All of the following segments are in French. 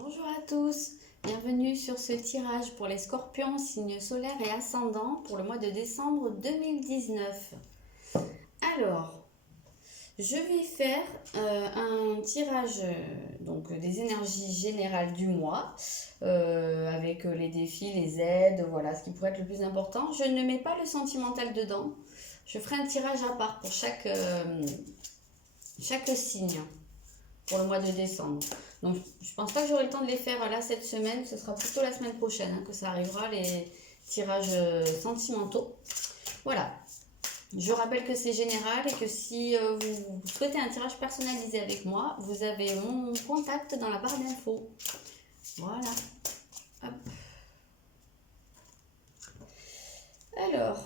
Bonjour à tous, bienvenue sur ce tirage pour les scorpions, signes solaires et ascendants pour le mois de décembre 2019. Alors, je vais faire un tirage donc des énergies générales du mois avec les défis, les aides, voilà ce qui pourrait être le plus important. Je ne mets pas le sentimental dedans, je ferai un tirage à part pour chaque signe pour le mois de décembre. Donc je pense pas que j'aurai le temps de les faire là cette semaine, ce sera plutôt la semaine prochaine que ça arrivera, les tirages sentimentaux. Voilà, je rappelle que c'est général et que si vous souhaitez un tirage personnalisé avec moi, vous avez mon contact dans la barre d'infos. Voilà. Hop. Alors,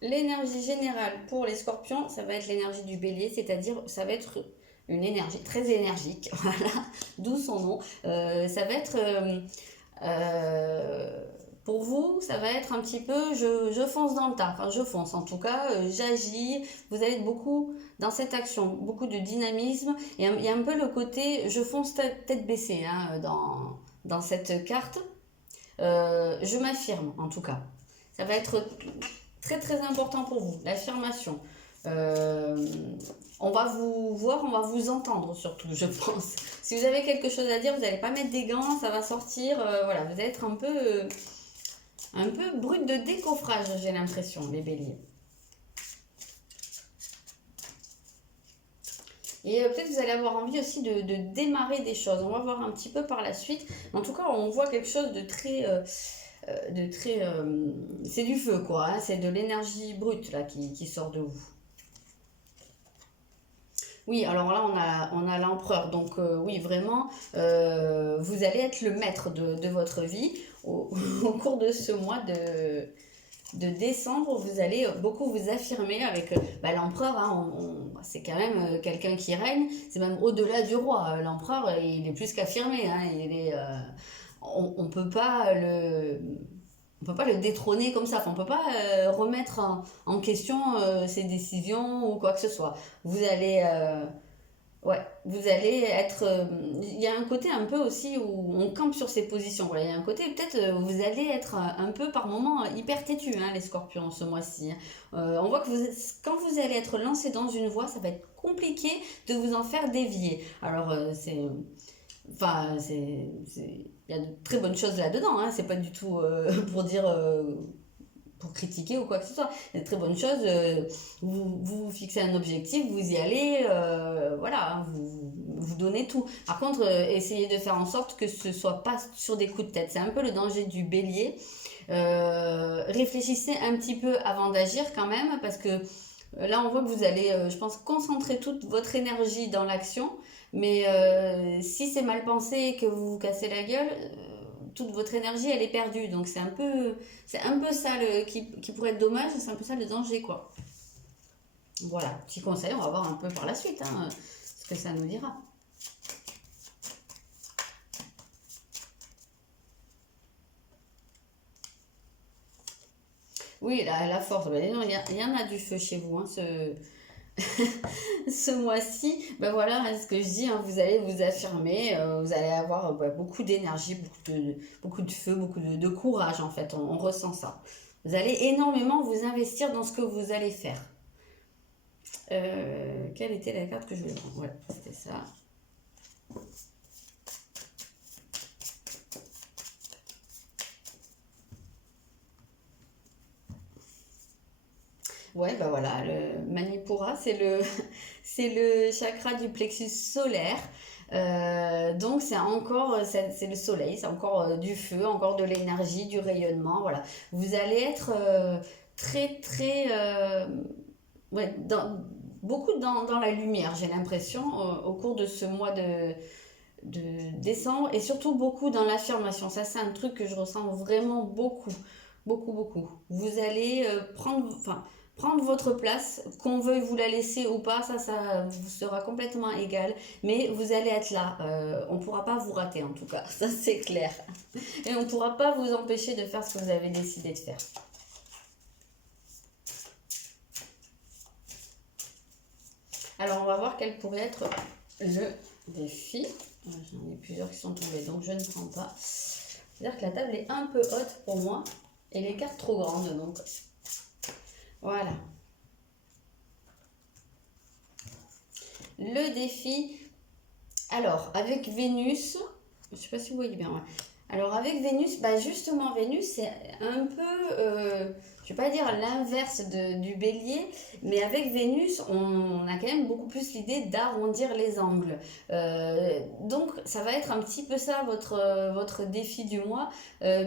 l'énergie générale pour les scorpions, ça va être l'énergie du bélier, c'est-à-dire ça va être une énergie très énergique, voilà, d'où son nom. Ça va être, pour vous, ça va être un petit peu, je fonce dans le tas, enfin je fonce en tout cas, j'agis, vous allez être beaucoup dans cette action, beaucoup de dynamisme, et il y a un peu le côté, je fonce tête baissée dans cette carte, je m'affirme en tout cas. Ça va être très très important pour vous, l'affirmation. Euh, on va vous voir, on va vous entendre surtout, je pense. Si vous avez quelque chose à dire, vous n'allez pas mettre des gants, ça va sortir. Voilà, vous allez être un peu brut de décoffrage, j'ai l'impression, les béliers. Et peut-être vous allez avoir envie aussi de démarrer des choses. On va voir un petit peu par la suite. En tout cas, on voit quelque chose de très... c'est du feu, quoi. Hein, c'est de l'énergie brute là qui sort de vous. Oui, alors là, on a l'empereur. Donc, oui, vraiment, vous allez être le maître de votre vie au cours de ce mois de décembre. Vous allez beaucoup vous affirmer avec l'empereur. Hein, c'est quand même quelqu'un qui règne. C'est même au-delà du roi. L'empereur, il est plus qu'affirmé. Hein, on ne peut pas le détrôner comme ça. Enfin, on ne peut pas remettre en question ses décisions ou quoi que ce soit. Vous allez, ouais, vous allez être. Il y a un côté un peu aussi où on campe sur ses positions. Voilà, il y a un côté peut-être vous allez être un peu par moments hyper têtu, hein, les scorpions, ce mois-ci. Hein. On voit que quand vous allez être lancé dans une voie, ça va être compliqué de vous en faire dévier. Alors, enfin, il y a de très bonnes choses là-dedans, hein. C'est pas du tout pour dire, pour critiquer ou quoi que ce soit. Il y a de très bonnes choses. Vous fixez un objectif, vous y allez, voilà, hein, vous donnez tout. Par contre, essayez de faire en sorte que ce soit pas sur des coups de tête. C'est un peu le danger du bélier. Réfléchissez un petit peu avant d'agir quand même, parce que là, on voit que vous allez, je pense, concentrer toute votre énergie dans l'action. Mais si c'est mal pensé et que vous vous cassez la gueule, toute votre énergie, elle est perdue. Donc c'est un peu ça qui pourrait être dommage. C'est un peu ça le danger, quoi. Voilà, petit conseil. On va voir un peu par la suite hein, ce que ça nous dira. Oui, la force. Il y en a du feu chez vous, hein, ce mois-ci. Ben voilà, hein, ce que je dis, hein, vous allez vous affirmer, vous allez avoir beaucoup d'énergie, beaucoup de feu, beaucoup de courage en fait. On ressent ça. Vous allez énormément vous investir dans ce que vous allez faire. Quelle était la carte que je voulais prendre? Ouais, c'était ça. Ouais, bah voilà, le Manipura, c'est le chakra du plexus solaire. Donc c'est le soleil, c'est encore du feu, encore de l'énergie, du rayonnement. Voilà, vous allez être très très, ouais, beaucoup dans la lumière. J'ai l'impression au cours de ce mois de décembre et surtout beaucoup dans l'affirmation. Ça, c'est un truc que je ressens vraiment beaucoup, beaucoup, beaucoup. Vous allez prendre votre place, qu'on veuille vous la laisser ou pas, ça vous sera complètement égal, mais vous allez être là. On ne pourra pas vous rater en tout cas, ça c'est clair. Et on ne pourra pas vous empêcher de faire ce que vous avez décidé de faire. Alors on va voir quel pourrait être le défi. J'en ai plusieurs qui sont tombés, donc je ne prends pas. C'est-à-dire que la table est un peu haute pour moi et les cartes trop grandes, donc voilà. Le défi, alors avec Vénus, je ne sais pas si vous voyez bien, ouais. Alors avec Vénus, bah justement Vénus c'est un peu, je vais pas dire l'inverse du bélier, mais avec Vénus on a quand même beaucoup plus l'idée d'arrondir les angles. Donc ça va être un petit peu ça votre défi du mois,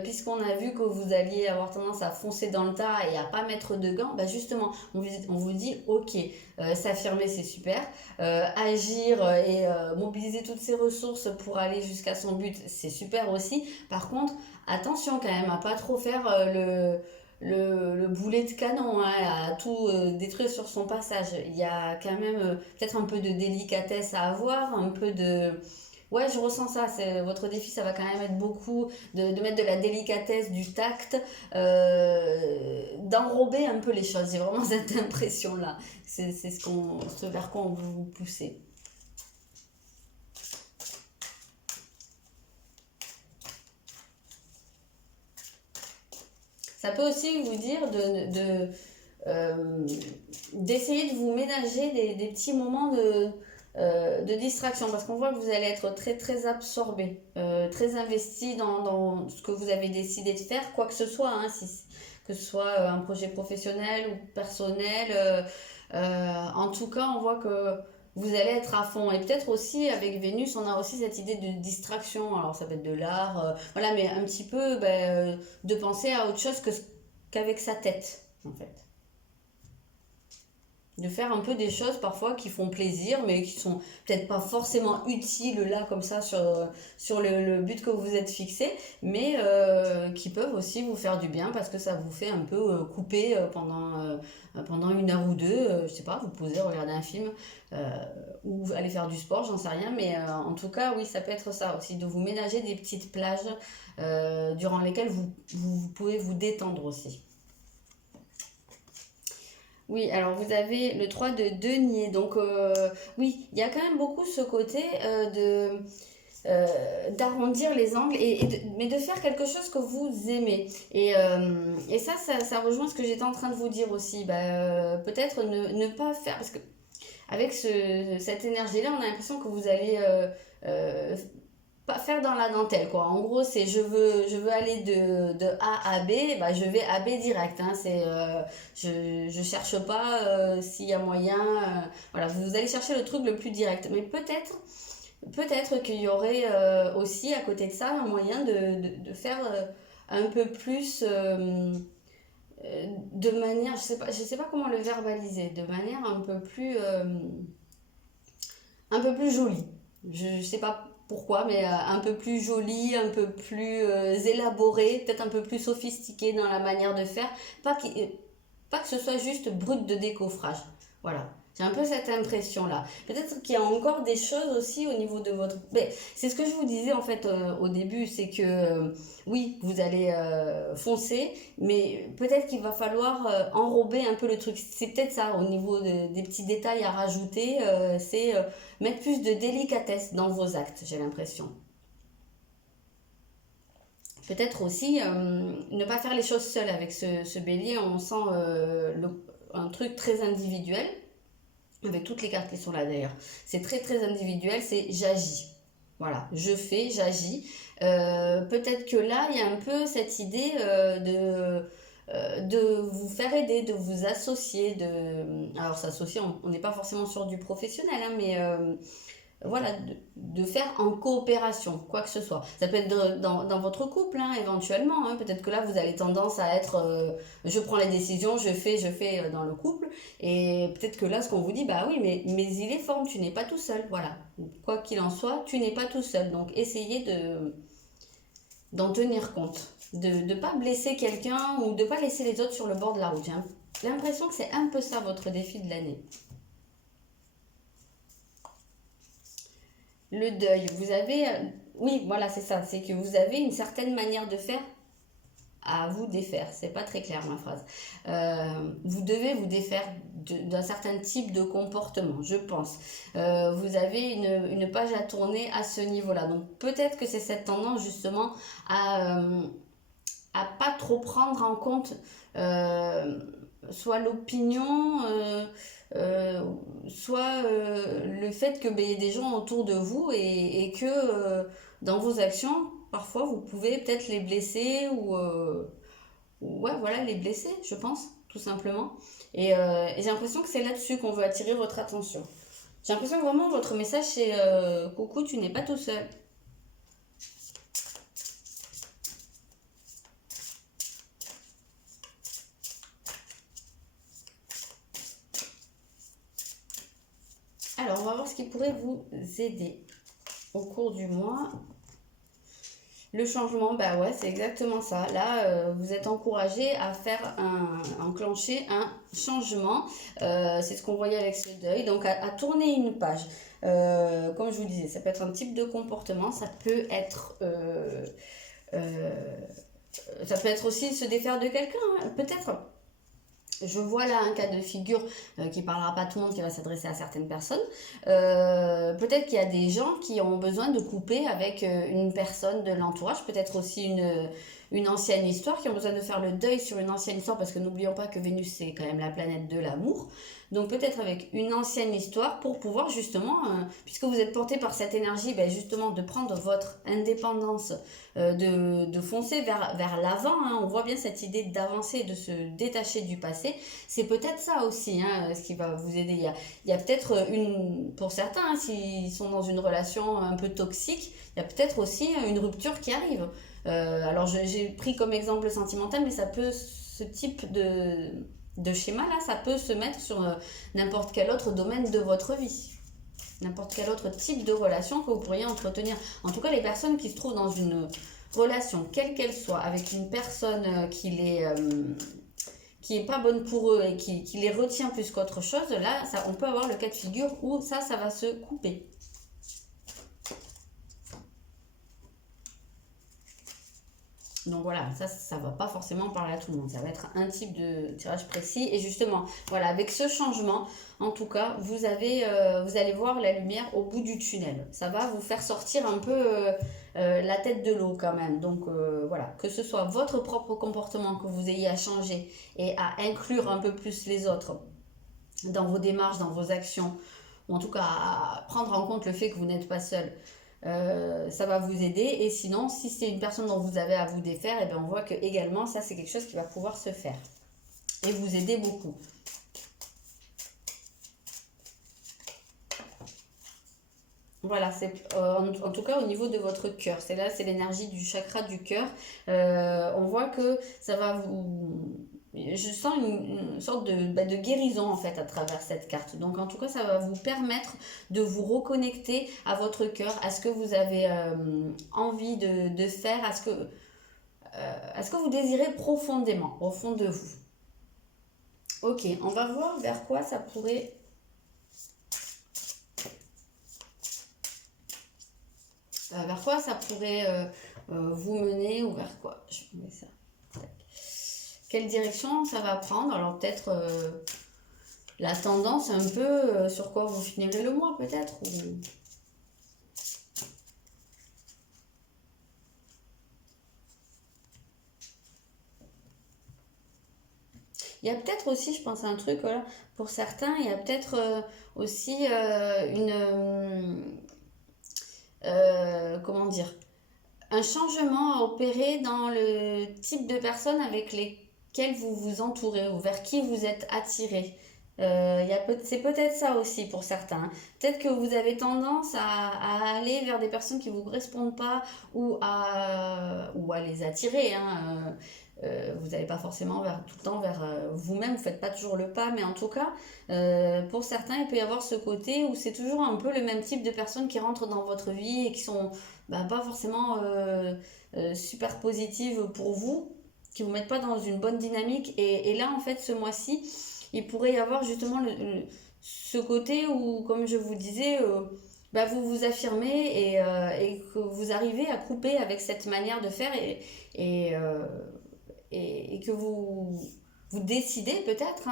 puisqu'on a vu que vous alliez avoir tendance à foncer dans le tas et à pas mettre de gants, bah justement on vous dit ok, s'affirmer c'est super, agir et mobiliser toutes ses ressources pour aller jusqu'à son but c'est super aussi. Par contre, attention quand même à pas trop faire le boulet de canon, hein, à tout détruire sur son passage. Il y a quand même peut-être un peu de délicatesse à avoir, un peu de... Ouais, je ressens ça. Votre défi, ça va quand même être beaucoup de mettre de la délicatesse, du tact, d'enrober un peu les choses. J'ai vraiment cette impression-là. C'est ce vers quoi on veut vous pousser. Ça peut aussi vous dire d'essayer de vous ménager des petits moments de distraction parce qu'on voit que vous allez être très très absorbé, très investi dans ce que vous avez décidé de faire, quoi que ce soit, hein, que ce soit un projet professionnel ou personnel. En tout cas, on voit que vous allez être à fond. Et peut-être aussi avec Vénus, on a aussi cette idée de distraction. Alors ça peut être de l'art, voilà, mais un petit peu de penser à autre chose qu'avec sa tête, en fait. De faire un peu des choses parfois qui font plaisir, mais qui sont peut-être pas forcément utiles là comme ça sur le but que vous êtes fixé, mais qui peuvent aussi vous faire du bien parce que ça vous fait un peu couper pendant une heure ou deux, je sais pas, vous posez, regarder un film ou aller faire du sport, j'en sais rien, mais en tout cas, oui, ça peut être ça aussi, de vous ménager des petites plages durant lesquelles vous pouvez vous détendre aussi. Oui, alors vous avez le 3 de denier. Donc oui, il y a quand même beaucoup ce côté d'arrondir les angles, mais de faire quelque chose que vous aimez. Et ça rejoint ce que j'étais en train de vous dire aussi. Bah, peut-être ne pas faire, parce que avec cette énergie-là, on a l'impression que vous allez euh, pas faire dans la dentelle, quoi. En gros, c'est je veux aller de A à B, bah, je vais à B direct, hein. Je cherche pas s'il y a moyen. Voilà, vous allez chercher le truc le plus direct. Mais peut-être qu'il y aurait aussi à côté de ça un moyen de faire un peu plus de manière, je sais pas comment le verbaliser, de manière un peu plus jolie. Je sais pas pourquoi, mais un peu plus jolie, un peu plus élaborée, peut-être un peu plus sophistiquée dans la manière de faire. Pas que ce soit juste brut de décoffrage. Voilà. J'ai un peu cette impression-là. Peut-être qu'il y a encore des choses aussi au niveau de votre... Mais c'est ce que je vous disais en fait au début, c'est que oui, vous allez foncer, mais peut-être qu'il va falloir enrober un peu le truc. C'est peut-être ça au niveau des petits détails à rajouter, c'est mettre plus de délicatesse dans vos actes, j'ai l'impression. Peut-être aussi ne pas faire les choses seul avec ce bélier, on sent un truc très individuel, avec toutes les cartes qui sont là d'ailleurs. C'est très très individuel, c'est j'agis. Voilà, je fais, j'agis. Peut-être que là, il y a un peu cette idée de vous faire aider, de vous associer. Alors s'associer, on n'est pas forcément sur du professionnel, hein, mais voilà, de faire en coopération, quoi que ce soit. Ça peut être dans votre couple, hein, éventuellement. Hein. Peut-être que là, vous avez tendance à être je prends les décisions, je fais dans le couple. Et peut-être que là, ce qu'on vous dit, bah oui, mais il est forme, tu n'es pas tout seul. Voilà. Quoi qu'il en soit, tu n'es pas tout seul. Donc, essayez d'en tenir compte. De ne pas blesser quelqu'un ou de ne pas laisser les autres sur le bord de la route. J'ai l'impression que c'est un peu ça votre défi de l'année. Le deuil, vous avez... oui, voilà, c'est ça. C'est que vous avez une certaine manière de faire. à vous défaire. C'est pas très clair ma phrase. Vous devez vous défaire d'un certain type de comportement, je pense. Vous avez une page à tourner à ce niveau-là. Donc peut-être que c'est cette tendance justement à pas trop prendre en compte soit l'opinion, soit le fait que y ait des gens autour de vous et que dans vos actions, parfois vous pouvez peut-être les blesser ou ouais, voilà, les blesser, je pense, tout simplement. Et j'ai l'impression que c'est là-dessus qu'on veut attirer votre attention. J'ai l'impression que vraiment votre message c'est coucou, tu n'es pas tout seul. Alors, on va voir ce qui pourrait vous aider au cours du mois. Le changement, bah ouais, c'est exactement ça. Là, vous êtes encouragé à enclencher un changement. C'est ce qu'on voyait avec ce deuil. Donc, à tourner une page. Comme je vous disais, ça peut être un type de comportement. Ça peut être aussi se défaire de quelqu'un, hein, peut-être. Je vois là un cas de figure qui ne parlera pas à tout le monde, qui va s'adresser à certaines personnes. Peut-être qu'il y a des gens qui ont besoin de couper avec une personne de l'entourage, peut-être aussi une ancienne histoire, qui ont besoin de faire le deuil sur une ancienne histoire, parce que n'oublions pas que Vénus, c'est quand même la planète de l'amour. Donc peut-être avec une ancienne histoire pour pouvoir justement, puisque vous êtes porté par cette énergie, ben justement de prendre votre indépendance, de foncer vers l'avant. Hein. On voit bien cette idée d'avancer, de se détacher du passé. C'est peut-être ça aussi, hein, ce qui va vous aider. Il y a peut-être pour certains, hein, s'ils sont dans une relation un peu toxique, il y a peut-être aussi une rupture qui arrive. Alors j'ai pris comme exemple le sentimental, mais ce type de schéma là, ça peut se mettre sur n'importe quel autre domaine de votre vie, n'importe quel autre type de relation que vous pourriez entretenir. En tout cas, les personnes qui se trouvent dans une relation, quelle qu'elle soit, avec une personne qui est pas bonne pour eux et qui les retient plus qu'autre chose, là, on peut avoir le cas de figure où ça va se couper. Donc voilà, ça va pas forcément parler à tout le monde. Ça va être un type de tirage précis. Et justement, voilà, avec ce changement, en tout cas, vous allez voir la lumière au bout du tunnel. Ça va vous faire sortir un peu la tête de l'eau quand même. Donc voilà, que ce soit votre propre comportement que vous ayez à changer et à inclure un peu plus les autres dans vos démarches, dans vos actions, ou en tout cas à prendre en compte le fait que vous n'êtes pas seul. Ça va vous aider. Et sinon, si c'est une personne dont vous avez à vous défaire, et bien on voit que également ça c'est quelque chose qui va pouvoir se faire et vous aider beaucoup. Voilà, c'est en tout cas au niveau de votre cœur. C'est l'énergie du chakra du cœur. On voit que ça va vous... Je sens une sorte de guérison en fait à travers cette carte. Donc en tout cas, ça va vous permettre de vous reconnecter à votre cœur, à ce que vous avez envie de faire, à ce que vous désirez profondément, au fond de vous. Ok, on va voir vers quoi ça pourrait... vers quoi ça pourrait vous mener ou vers quoi? Je mets ça. Quelle direction ça va prendre? Alors peut-être la tendance un peu sur quoi vous finirez le mois peut-être ou... Il y a peut-être aussi, je pense à un truc, voilà, pour certains, il y a peut-être aussi comment dire, un changement à opérer dans le type de personnes avec lesquelles vous vous entourez ou vers qui vous êtes attiré. C'est peut-être ça aussi pour certains. Hein. Peut-être que vous avez tendance à aller vers des personnes qui ne vous correspondent pas ou à les attirer. Hein. Vous n'allez pas forcément tout le temps vers vous-même, vous ne faites pas toujours le pas, mais en tout cas, pour certains, il peut y avoir ce côté où c'est toujours un peu le même type de personnes qui rentrent dans votre vie et qui sont pas forcément super positives pour vous, qui ne vous mettent pas dans une bonne dynamique. Et là, en fait, ce mois-ci, il pourrait y avoir justement ce côté où, comme je vous disais, vous vous affirmez et que vous arrivez à couper avec cette manière de faire et et que vous décidez peut-être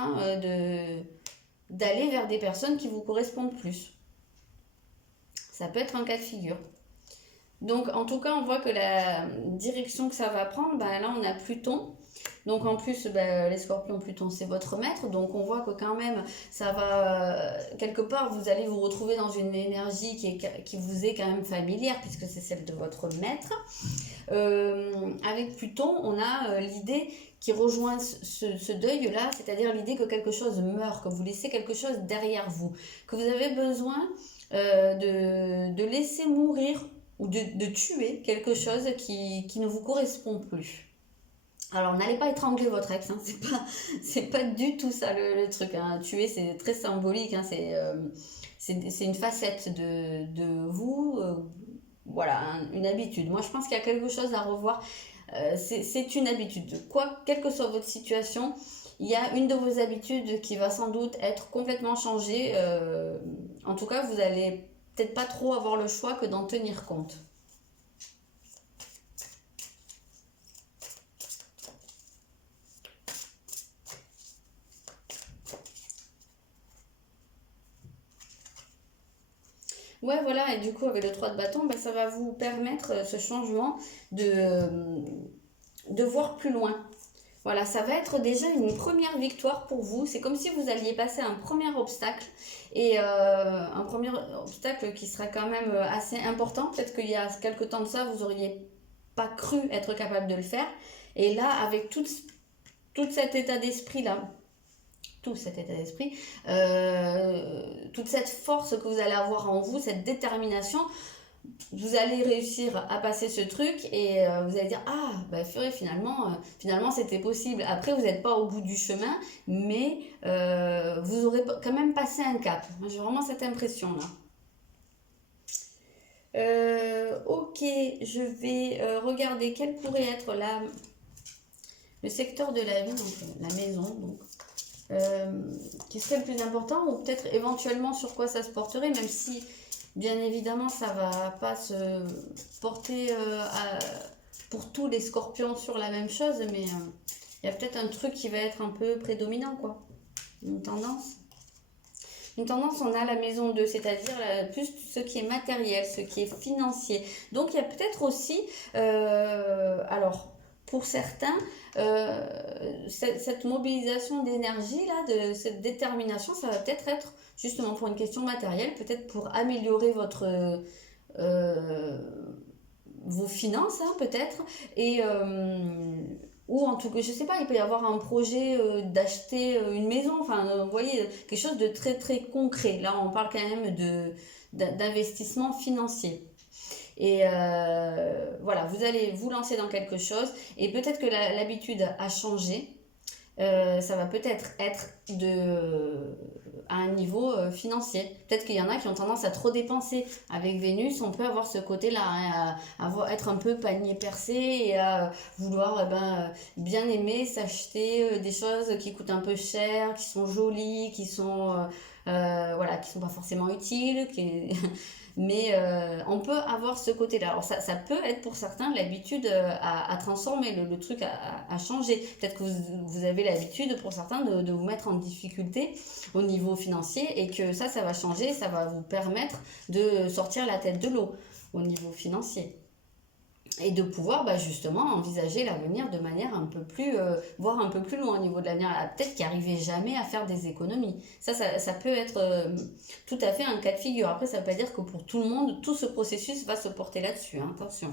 d'aller vers des personnes qui vous correspondent plus. Ça peut être un cas de figure. Donc en tout cas, on voit que la direction que ça va prendre, là on a Pluton. Donc en plus, les scorpions, Pluton, c'est votre maître. Donc on voit que quand même, ça va, quelque part, vous allez vous retrouver dans une énergie qui vous est quand même familière, puisque c'est celle de votre maître. Avec Pluton, on a l'idée qui rejoint ce deuil-là, c'est-à-dire l'idée que quelque chose meurt, que vous laissez quelque chose derrière vous, que vous avez besoin de laisser mourir ou de tuer quelque chose qui ne vous correspond plus. Alors, n'allez pas étrangler votre ex, hein, c'est pas du tout ça le truc. Hein. Tuer, c'est très symbolique, hein, c'est une facette de vous, voilà, une habitude. Moi, je pense qu'il y a quelque chose à revoir. C'est une habitude. Quelle que soit votre situation, il y a une de vos habitudes qui va sans doute être complètement changée. En tout cas, vous allez peut-être pas trop avoir le choix que d'en tenir compte. Ouais, voilà, et du coup, avec le 3 de bâton, ça va vous permettre ce changement de voir plus loin. Voilà, ça va être déjà une première victoire pour vous. C'est comme si vous alliez passer un premier obstacle, et un premier obstacle qui sera quand même assez important. Peut-être qu'il y a quelque temps de ça, vous n'auriez pas cru être capable de le faire. Et là, avec tout cet état d'esprit-là, toute cette force que vous allez avoir en vous, cette détermination, vous allez réussir à passer ce truc et vous allez dire finalement c'était possible. Après, vous n'êtes pas au bout du chemin, mais vous aurez quand même passé un cap. J'ai vraiment cette impression là. Ok, je vais regarder quel pourrait être le secteur de la vie, donc la maison, donc qui serait le plus important, ou peut-être éventuellement sur quoi ça se porterait, même si bien évidemment ça va pas se porter pour tous les scorpions sur la même chose, mais il y a peut-être un truc qui va être un peu prédominant, quoi. Une tendance. On a la maison 2, c'est-à-dire plus ce qui est matériel, ce qui est financier. Donc il y a peut-être aussi, alors pour certains, cette mobilisation d'énergie, là, de cette détermination, ça va peut-être être justement pour une question matérielle, peut-être pour améliorer vos finances, hein, peut-être, et ou en tout cas, je sais pas, il peut y avoir un projet d'acheter une maison, enfin, vous voyez, quelque chose de très très concret. Là, on parle quand même d'investissement financier. Et voilà, vous allez vous lancer dans quelque chose et peut-être que l'habitude a changé. Ça va peut-être être à un niveau financier. Peut-être qu'il y en a qui ont tendance à trop dépenser. Avec Vénus, on peut avoir ce côté-là, hein, être un peu panier percé et à vouloir bien aimer s'acheter des choses qui coûtent un peu cher, qui sont jolies, qui sont qui sont pas forcément utiles, mais on peut avoir ce côté-là. Alors ça peut être pour certains l'habitude à transformer, le truc à changer. Peut-être que vous avez l'habitude pour certains de vous mettre en difficulté au niveau financier et que ça va changer, ça va vous permettre de sortir la tête de l'eau au niveau financier. Et de pouvoir justement envisager l'avenir de manière un peu plus, voire un peu plus loin au niveau de l'avenir. Peut-être qu'il n'arrivait jamais à faire des économies. Ça peut être tout à fait un cas de figure. Après, ça ne veut pas dire que pour tout le monde, tout ce processus va se porter là-dessus. Hein, attention.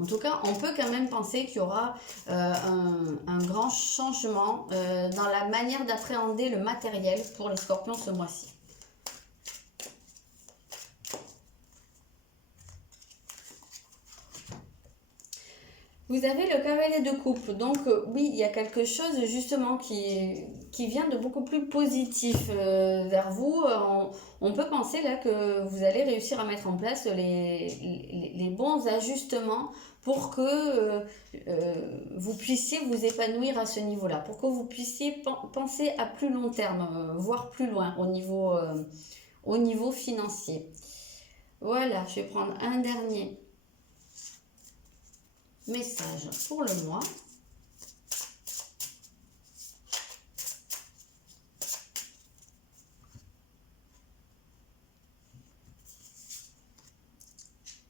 En tout cas, on peut quand même penser qu'il y aura un grand changement dans la manière d'appréhender le matériel pour les scorpions ce mois-ci. Vous avez le cavalier de coupe, donc oui, il y a quelque chose justement qui vient de beaucoup plus positif vers vous. On peut penser là que vous allez réussir à mettre en place les bons ajustements pour que vous puissiez vous épanouir à ce niveau-là, pour que vous puissiez penser à plus long terme, voire plus loin au niveau financier. Voilà, je vais prendre un dernier. message pour le mois.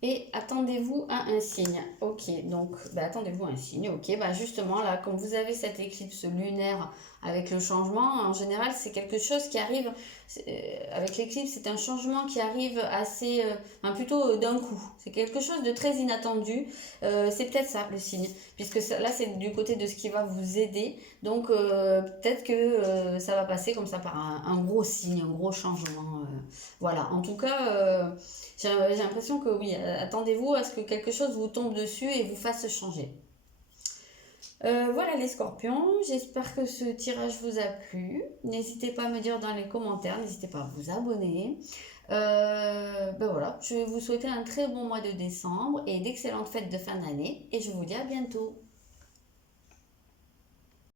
Et attendez-vous à un signe. Ok, donc attendez-vous à un signe. Ok, justement là, comme vous avez cette éclipse lunaire avec le changement, en général c'est quelque chose qui arrive, avec l'éclipse c'est un changement qui arrive assez, plutôt d'un coup. C'est quelque chose de très inattendu. C'est peut-être ça le signe, puisque là c'est du côté de ce qui va vous aider. Donc peut-être que ça va passer comme ça par un gros signe, un gros changement. Voilà, en tout cas... j'ai l'impression que oui, attendez-vous à ce que quelque chose vous tombe dessus et vous fasse changer. Voilà les scorpions, j'espère que ce tirage vous a plu. N'hésitez pas à me dire dans les commentaires, n'hésitez pas à vous abonner. Voilà, je vais vous souhaiter un très bon mois de décembre et d'excellentes fêtes de fin d'année et je vous dis à bientôt.